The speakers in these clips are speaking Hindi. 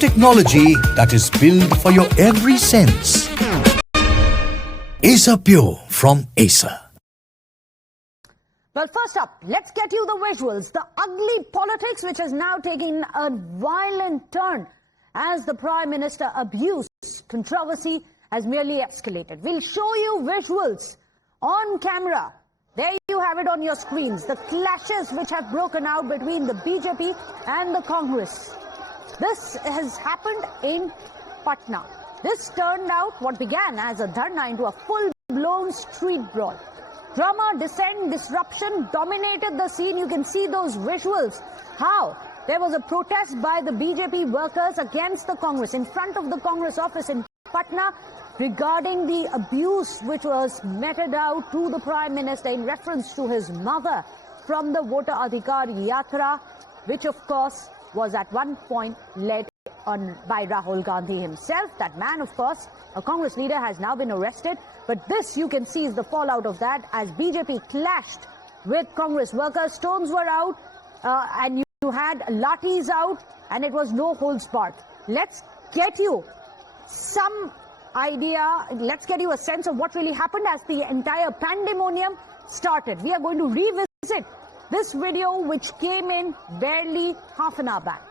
technology that is built for your every sense. Acer Pure from Acer. Well, first up, let's get you the visuals. The ugly politics which has now taken a violent turn as the Prime Minister abuse controversy has merely escalated. We'll show you visuals on camera. There you have it on your screens. The clashes which have broken out between the BJP and the Congress. This has happened in Patna. This turned out what began as a dharna into a full-blown street brawl. Drama, dissent, disruption dominated the scene. You can see those visuals. How there was a protest by the BJP workers against the Congress in front of the Congress office in Patna regarding the abuse which was meted out to the Prime Minister in reference to his mother from the Voter Adhikar Yatra, which of course was at one point led on by Rahul Gandhi himself. That man, of course, a Congress leader, has now been arrested. But this, you can see, is the fallout of that as BJP clashed with Congress workers. Stones were out and you had lathis out, and it was no holds barred. Let's get you some idea, let's get you a sense of what really happened as the entire pandemonium started. We are going to revisit this video which came in barely half an hour back.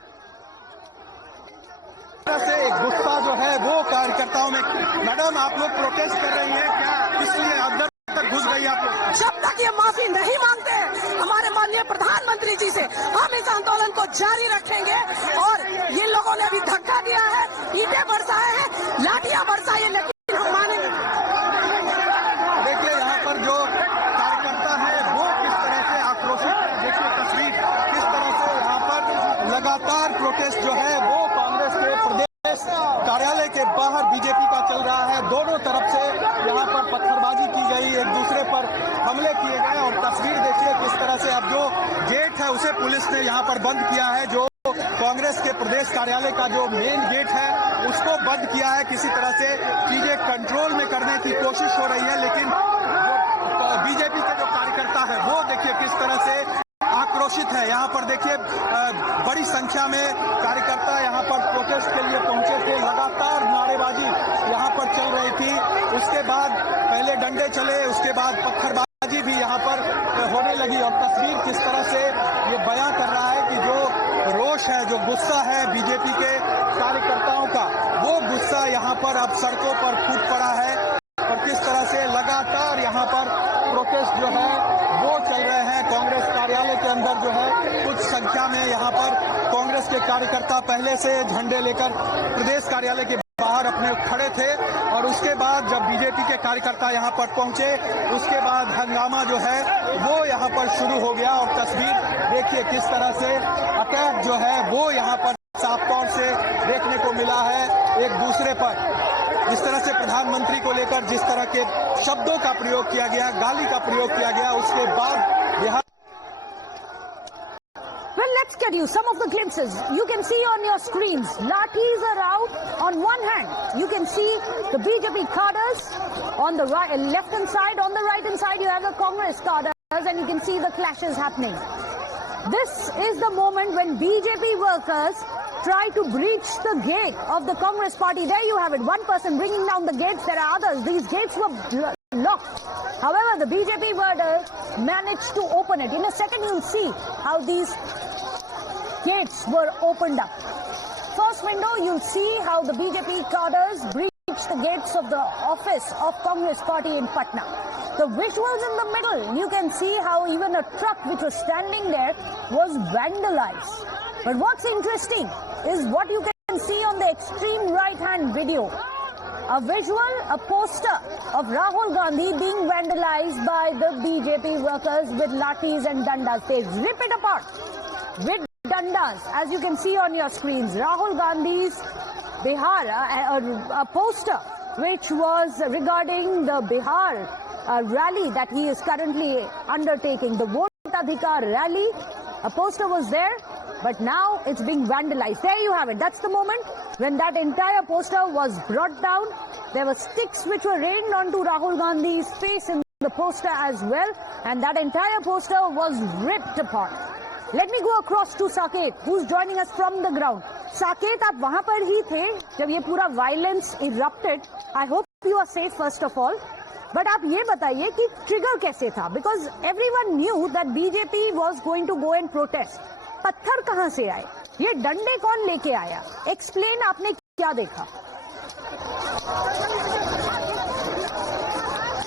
से गुस्सा जो है वो कार्यकर्ताओं में। मैडम, आप लोग प्रोटेस्ट कर रही हैं क्या? इसलिए अंदर तक घुस गई आप लोग? जब तक ये माफी नहीं मांगते हमारे माननीय प्रधानमंत्री जी से, हम इस आंदोलन को जारी रखेंगे। और ये लोगों ने अभी धक्का दिया है, ईंटें बरसाए हैं, लाठियां बरसाई है, लेकिन हम मानेंगे। देखिए यहाँ पर जो कार्यकर्ता है वो किस तरह से आक्रोशित है। देखिए तस्वीर किस तरह से यहाँ पर लगातार प्रोटेस्ट जो है वो कांग्रेस के प्रदेश कार्यालय के बाहर बीजेपी का चल रहा है। दोनों तरफ से यहाँ पर पत्थरबाजी की गई, एक दूसरे पर हमले किए गए। और तस्वीर देखिए किस तरह से अब जो गेट है उसे पुलिस ने यहाँ पर बंद किया है। जो कांग्रेस के प्रदेश कार्यालय का जो मेन गेट है उसको बंद किया है। किसी तरह से चीजें कंट्रोल में करने की कोशिश हो रही है, लेकिन बीजेपी के जो कार्यकर्ता है वो देखिए किस तरह से आक्रोशित है। यहाँ पर देखिए बड़ी संख्या में कार्यकर्ता यहाँ पर प्रोटेस्ट के लिए पहुंचे थे। लगातार नारेबाजी यहाँ पर चल रही थी। उसके बाद पहले डंडे चले, उसके बाद पत्थरबाजी भी यहाँ पर होने लगी। और तस्वीर किस तरह से ये बयां कर रहा है कि जो रोष है, जो गुस्सा है बीजेपी के कार्यकर्ताओं का, वो गुस्सा यहाँ पर अब सड़कों पर फूट पड़ा है। और किस तरह से लगातार यहाँ पर प्रोटेस्ट जो है वो चल रहे हैं। कांग्रेस कार्यालय के अंदर जो है कुछ संख्या में यहाँ पर कांग्रेस के कार्यकर्ता पहले से झंडे लेकर प्रदेश कार्यालय के बाहर अपने खड़े थे। और उसके बाद जब बीजेपी के कार्यकर्ता यहाँ पर पहुंचे उसके बाद हंगामा जो है वो यहाँ पर शुरू हो गया। और तस्वीर देखिए किस तरह से अटैक जो है वो यहाँ पर साफ तौर से देखने को मिला है एक दूसरे पर। इस तरह से प्रधानमंत्री को लेकर जिस तरह के शब्दों का प्रयोग किया गया, गाली का प्रयोग किया गया, उसके बाद Bihar. Well, let's get you some of the glimpses. You can see on your screens, lathis are out. On one hand, you can see the BJP cadres on the right, left hand side. On the right hand side, you have the Congress cadres, and you can see the clashes happening. This is the moment when BJP workers try to breach the gate of the Congress party. There you have it. One person bringing down the gates. There are others. These gates were locked. However, the BJP workers managed to open it. In a second, you'll see how these gates were opened up. First window, you'll see how the BJP cadres breached the gates of the office of Congress party in Patna. The visuals in the middle, you can see how even a truck which was standing there was vandalized. But what's interesting is what you can see on the extreme right-hand video. A visual, a poster of Rahul Gandhi being vandalized by the BJP workers with lathis and dandas. They rip it apart with dandas, as you can see on your screens. Rahul Gandhi's Bihar, a poster which was regarding the Bihar rally that he is currently undertaking, the Voter Adhikar rally. A poster was there, but now it's being vandalized. There you have it. That's the moment when that entire poster was brought down. There were sticks which were rained onto Rahul Gandhi's face in the poster as well, and that entire poster was ripped apart. Let me go across to Saket, who's joining us from the ground. Saket, आप वहां पर ही थे जब ये पूरा violence erupted. I hope you are safe first of all, but आप ये बताइए कि ट्रिगर कैसे था, because everyone knew that BJP was going to go and protest. पत्थर कहां से आए, ये डंडे कौन लेके आया, एक्सप्लेन, आपने क्या देखा?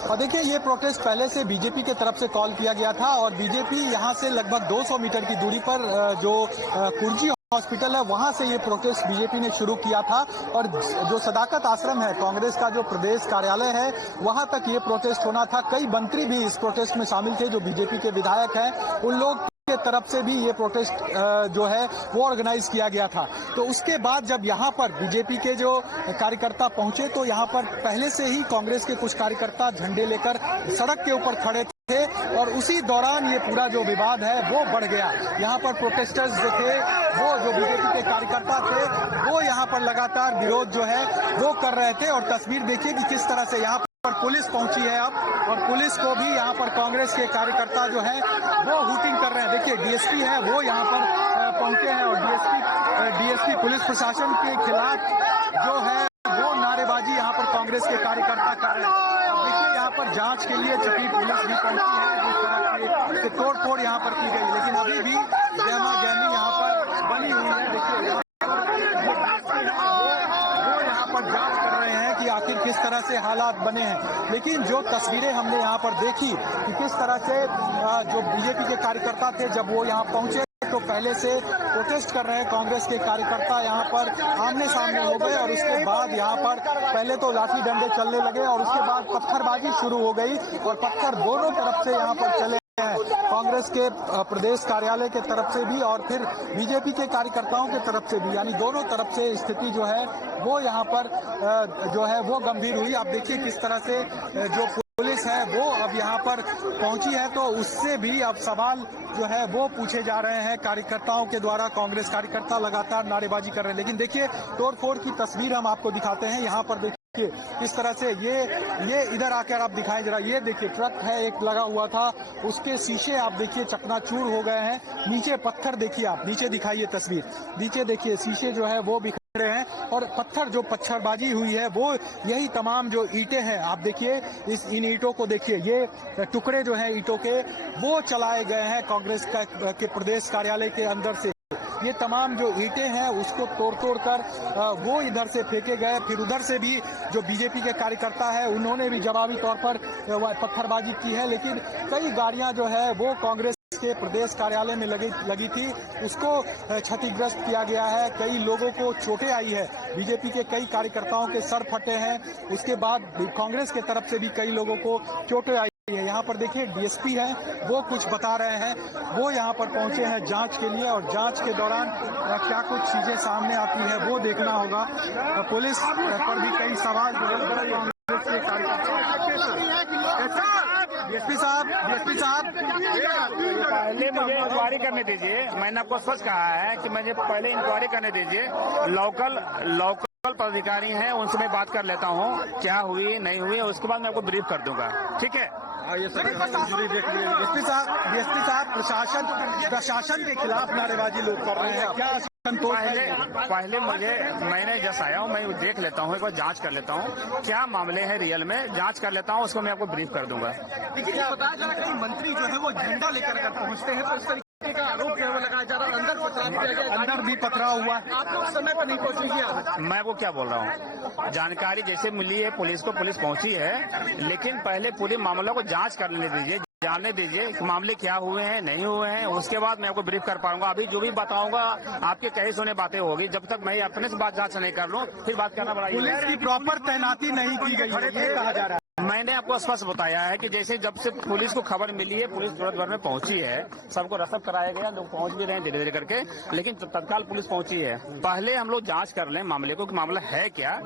और देखिए, ये प्रोटेस्ट पहले से बीजेपी की तरफ से कॉल किया गया था और बीजेपी यहां से लगभग 200 मीटर की दूरी पर जो कुर्जी हॉस्पिटल है वहां से ये प्रोटेस्ट बीजेपी ने शुरू किया था और जो सदाकत आश्रम है कांग्रेस का जो प्रदेश कार्यालय है वहां तक ये प्रोटेस्ट होना था। कई मंत्री भी इस प्रोटेस्ट में शामिल थे जो बीजेपी के विधायक हैं, उन लोग के तरफ से भी ये प्रोटेस्ट जो है वो ऑर्गेनाइज किया गया था। तो उसके बाद जब यहाँ पर बीजेपी के जो कार्यकर्ता पहुंचे तो यहाँ पर पहले से ही कांग्रेस के कुछ कार्यकर्ता झंडे लेकर सड़क के ऊपर खड़े थे और उसी दौरान ये पूरा जो विवाद है वो बढ़ गया। यहाँ पर प्रोटेस्टर्स जो थे वो जो बीजेपी के कार्यकर्ता थे वो यहाँ पर लगातार विरोध जो है वो कर रहे थे और तस्वीर देखिए कि किस तरह से यहाँ पर पुलिस पहुंची है अब और पुलिस को भी यहाँ पर कांग्रेस के कार्यकर्ता जो है वो हूटिंग कर रहे हैं। देखिए डीएसपी है वो यहाँ पर पहुंचे हैं और डीएसपी पुलिस प्रशासन के खिलाफ जो है वो नारेबाजी यहाँ पर कांग्रेस के कार्यकर्ता कर रहे हैं। देखिए यहाँ पर जांच के लिए चपी पुलिस भी पहुंची है, जिस तरह की तोड़-फोड़ यहाँ पर की गई, लेकिन अभी भी गहमा गहमी यहाँ पर बनी हुई है। देखिए यहाँ पर जांच कर रहे हैं कि आखिर किस तरह से हालात बने हैं, लेकिन जो तस्वीरें हमने यहाँ पर देखी कि किस तरह से जो बीजेपी के कार्यकर्ता थे जब वो यहाँ पहुंचे तो पहले से प्रोटेस्ट कर रहे हैं कांग्रेस के कार्यकर्ता यहाँ पर आमने सामने हो गए और उसके बाद यहाँ पर पहले तो लाठी डंडे चलने लगे और उसके बाद पत्थरबाजी शुरू हो गई और पत्थर दोनों तरफ से यहाँ पर चले हैं, कांग्रेस के प्रदेश कार्यालय के तरफ से भी और फिर बीजेपी के कार्यकर्ताओं के तरफ से भी, यानी दोनों तरफ से स्थिति जो है वो यहाँ पर जो है वो गंभीर हुई। आप देखिए किस तरह से जो पुलिस है वो अब यहाँ पर पहुंची है तो उससे भी अब सवाल जो है वो पूछे जा रहे हैं कार्यकर्ताओं के द्वारा। कांग्रेस कार्यकर्ता लगातार नारेबाजी कर रहे हैं, लेकिन देखिए तोड़फोड़ की तस्वीर हम आपको दिखाते हैं। यहाँ पर देखिए किस तरह से ये इधर आकर आप दिखाएं जरा, ये देखिए ट्रक है एक लगा हुआ था, उसके शीशे आप देखिए चकनाचूर हो गए हैं। नीचे पत्थर देखिए, आप नीचे दिखाइए तस्वीर, नीचे देखिए शीशे जो है वो बिखरे हैं और पत्थर जो पत्थरबाजी हुई है वो यही तमाम जो ईंटें हैं आप देखिए इन ईंटों को देखिए, ये टुकड़े जो हैं ईंटों के वो चलाए गए हैं कांग्रेस के प्रदेश कार्यालय के अंदर से। ये तमाम जो ईंटें हैं उसको तोड़ कर वो इधर से फेंके गए, फिर उधर से भी जो बीजेपी के कार्यकर्ता है उन्होंने भी जवाबी तौर पर पत्थरबाजी की है, लेकिन कई गाड़ियां जो है वो कांग्रेस के प्रदेश कार्यालय में लगी थी उसको क्षतिग्रस्त किया गया है। कई लोगों को चोटें आई है, बीजेपी के कई कार्यकर्ताओं के सर फटे हैं, उसके बाद कांग्रेस के तरफ से भी कई लोगों को चोटें आई है। यहाँ पर देखिए डीएसपी है वो कुछ बता रहे हैं, वो यहाँ पर पहुंचे हैं जांच के लिए और जांच के दौरान क्या कुछ चीजें सामने आती है वो देखना होगा। पुलिस पर भी कई सवाल कांग्रेस के कार्यकर्ता। डीएसपी साहब पहले मुझे इंक्वायरी करने दीजिए, मैंने आपको स्पष्ट कहा है कि मुझे पहले इंक्वायरी करने दीजिए। लोकल पदाधिकारी हैं उनसे मैं बात कर लेता हूँ क्या हुई नहीं हुई, उसके बाद मैं आपको ब्रीफ कर दूंगा, ठीक है। डीएसपी साहब प्रशासन के खिलाफ नारेबाजी लोग कर रहे हैं, क्या संतोष? पहले मैंने जैसा आया हूँ मैं देख लेता हूँ, एक बार जांच कर लेता हूँ क्या मामले हैं रियल में, जांच कर लेता हूँ, उसको मैं आपको ब्रीफ कर दूंगा। देखिए बताया जा रहा है कि मंत्री जो है वो झंडा लेकर अगर पहुंचते हैं तो इस तरीके का आरोप जो है वो लगाया जा रहा है, अंदर भी पथराव हुआ, आप लोग समय पर नहीं पहुंचेंगे। मैं वो क्या बोल रहा हूँ, जानकारी जैसे मिली है पुलिस को, पुलिस पहुंची है, लेकिन पहले पूरे मामलों को जांच करने दीजिए, जानने दीजिए कि मामले क्या हुए हैं नहीं हुए हैं, उसके बाद मैं आपको ब्रीफ कर पाऊंगा। अभी जो भी बताऊंगा आपके कहे सुने बातें होगी, जब तक मैं अपने से बात जांच नहीं कर लूं फिर बात करना पड़ा। पुलिस की प्रॉपर तैनाती नहीं की गई है ये कहा जा रहा है। मैंने आपको स्पष्ट बताया है कि जैसे जब से पुलिस को खबर मिली है पुलिस तुरंत भर में पहुंची है, सबको रसद कराया गया, लोग पहुंच भी रहे हैं धीरे धीरे करके, लेकिन तत्काल पुलिस पहुंची है। पहले हम लोग जांच कर लें मामले को कि मामला है क्या,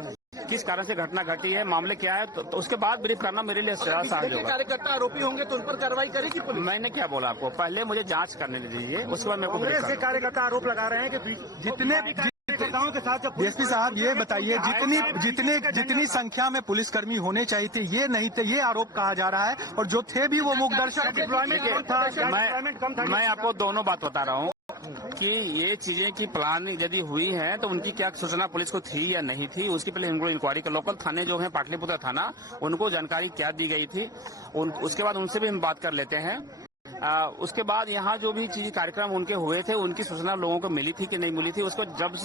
किस कारण से घटना घटी है, मामले क्या है, तो उसके बाद ब्रीफ करना मेरे लिए सहज होगा। कार्यकर्ता आरोपी होंगे तो उन पर कार्रवाई करेगी पुलिस? मैंने क्या बोला आपको, पहले मुझे जांच करने दीजिए, उसके बाद मेरे को ब्रीफ करना। कार्यकर्ता आरोप लगा रहे हैं कि जितने के साथ डीएसपी साहब ये बताइए जितनी संख्या में पुलिसकर्मी होने चाहिए थे ये नहीं थे, ये आरोप कहा जा रहा है, और जो थे भी वो मुखदर्शक। मैं आपको दोनों बात बता रहा हूँ, कि ये चीजें की प्लानिंग यदि हुई है तो उनकी क्या सूचना पुलिस को थी या नहीं थी, उसके पहले इनको इंक्वायरी कर, लोकल थाने जो है पाटलिपुत्र थाना, उनको जानकारी क्या दी गई थी, उसके बाद उनसे भी हम बात कर लेते हैं। उसके बाद यहाँ जो भी चीज कार्यक्रम उनके हुए थे, उनकी सूचना लोगों को मिली थी कि नहीं मिली थी, उसको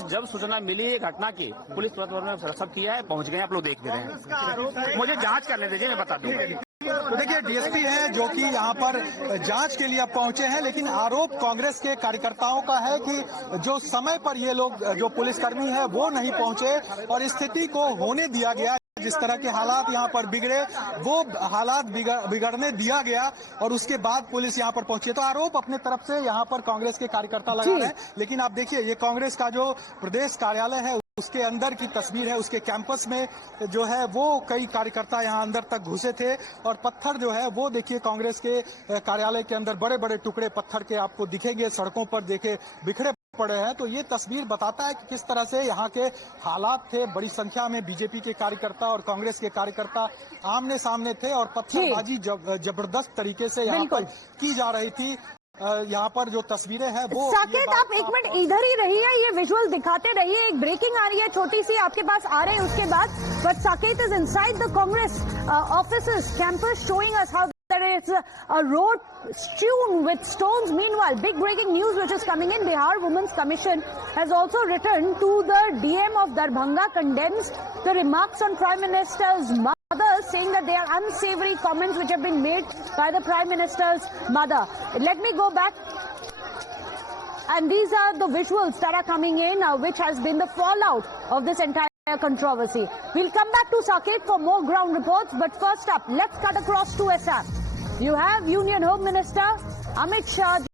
जब सूचना मिली है घटना की, पुलिस तुरंत में सब किया है, पहुंच गए, आप लोग देख भी रहे हैं। मुझे जांच करने दीजिए, मैं बता दूंगा। तो देखिए डीएसपी हैं जो कि यहाँ पर जांच के लिए अब पहुंचे हैं, लेकिन आरोप कांग्रेस के कार्यकर्ताओं का है कि जो समय पर ये लोग जो पुलिसकर्मी है वो नहीं पहुंचे और स्थिति को होने दिया गया। जिस तरह के हालात यहाँ पर बिगड़े वो हालात बिगड़ने दिया गया और उसके बाद पुलिस यहाँ पर पहुंची। तो आरोप अपने तरफ से यहाँ पर कांग्रेस के कार्यकर्ता लगा रहे हैं, लेकिन आप देखिए ये कांग्रेस का जो प्रदेश कार्यालय है उसके अंदर की तस्वीर है। उसके कैंपस में जो है वो कई कार्यकर्ता यहाँ अंदर तक घुसे थे और पत्थर जो है वो देखिए कांग्रेस के कार्यालय के अंदर बड़े बड़े टुकड़े पत्थर के आपको दिखेंगे, सड़कों पर देखे बिखरे पड़े हैं। तो ये तस्वीर बताता है कि किस तरह से यहाँ के हालात थे। बड़ी संख्या में बीजेपी के कार्यकर्ता और कांग्रेस के कार्यकर्ता आमने सामने थे और पत्थरबाजी जबरदस्त तरीके से यहाँ पर की जा रही थी। यहाँ पर जो तस्वीरें हैं वो साकेत, आप एक मिनट इधर ही रहिए, ये विजुअल दिखाते रहिए। एक ब्रेकिंग आ रही है छोटी सी, आपके पास आ रहे हैं उसके बाद। But Saket is inside the Congress offices campus showing us how there is a road strewn with stones. Meanwhile, big breaking news which is coming in: Bihar Women's Commission has also written to the DM of Darbhanga, condemns the remarks on Prime Minister's mother, saying that they are unsavory comments which have been made by the Prime Minister's mother. Let me go back. And these are the visuals that are coming in, which has been the fallout of this entire controversy. We'll come back to Saket for more ground reports, but first up, let's cut across to Assam. You have Union Home Minister Amit Shah